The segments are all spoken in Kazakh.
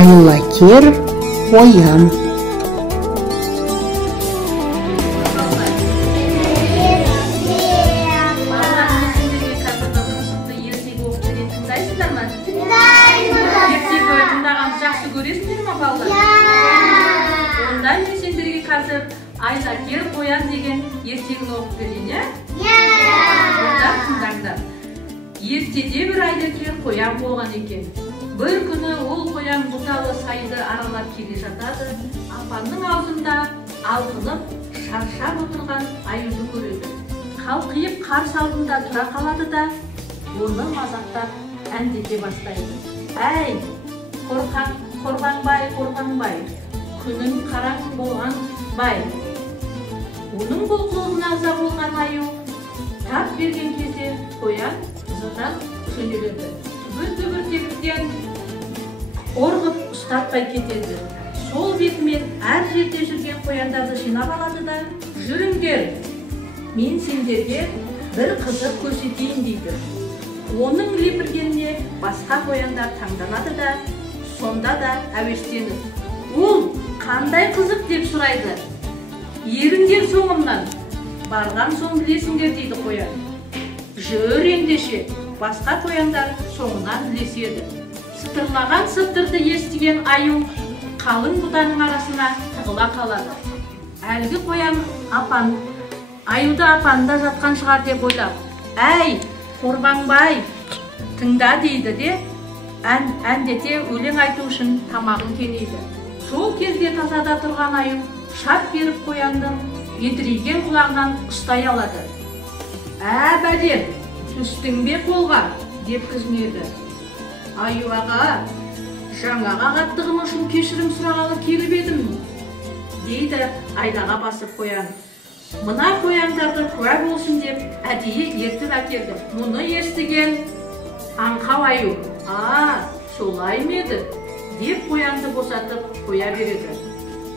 Айлакер қоян. Қазір Айлакер қоян деген ертегін оқып берейін, иә? Тыңдаңдар. Ертеде бір Айлакер қоян болған екен. Бір күні ол қоян бұталы сайды аралап келе жатады. Апанның аузында алқынып, шаршап отырған аюды көреді. Қалқиып қарсы алдында тұра қалады да, оны мазақтап әндете бастайды. Әй, қорғанбай, күнің қараң болған бай. Оның бұл қылығына ыза болған аю тап берген кезде қоян ызадан жөнеледі. Түбір тегістен орғып ұстатпай кетеді. Сол бетімен әр жерде жүрген қояндарды жинап алады да, жүріңдер, мен сендерге бір қызық көрсетейін дейді. Оның лепіргеніне басқа қояндар таңданады да, сонда да әуестеніп, ол қандай қызық деп сұрайды. Еріңдер соңымнан, барған соң білесіңдер дейді қоян. Жүр ендеше, басқа қояндар соңынан ілеседі. Сытырлаған сыбдырды естіген аю қалың бұтаның арасына тығыла қалады. Әлгі қоян аюды апанында жатқан шығар деп ойлап, әй, Қорбаңбай, тыңда дейді де, әндете өлең айту үшін тамағын кенейді. Сол кезде тазада тұрған аю шап беріп қояндың едірейген құлағынан ұстай алады. Бәлем, түстің бе қолға деп кіжінеді. Аю аға, жаңаға ағаттығым үшін кешірім сұрағалы келіп едім дейді айдаға басып қоян. Мына қояндарды куә болсын деп әдейі ертіп әкелді. Мұны естіген аңқау аю, солай меді деп қоянды босатып қоя береді.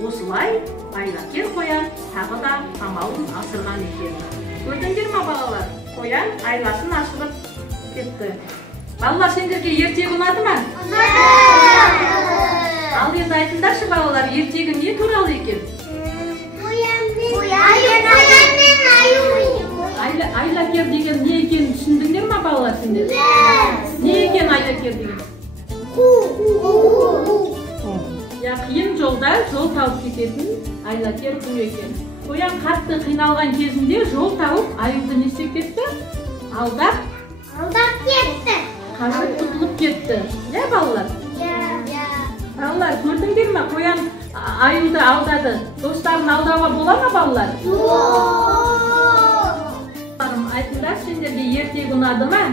Осылай Айлакер қоян тағы да амалын асырған екен. Көрдіңдер ме балалар? Қоян айласын ашырып кетті. Балалар, сендерге ертегі ұнады ма? Ал енді айтыңдаршы балалар, ертегі не туралы екен? Айлакер деген не екенін түсіндіңдер ме балалар сендер? Не екен Айлакер деген? Қиын жолда жол тауып кететін Айлакер қу екен. Қоян қатты қиналған кезінде жол тауып аюды не істеп кетті? Алдап кетті. Қашып құтылып кетті. Не балалар? Балалар, көрдіңдер ме? Қоян аюды алдады. Достарын алдауға бола ма балалар? Айтыңдар, сендерге ертегі ұнады ма?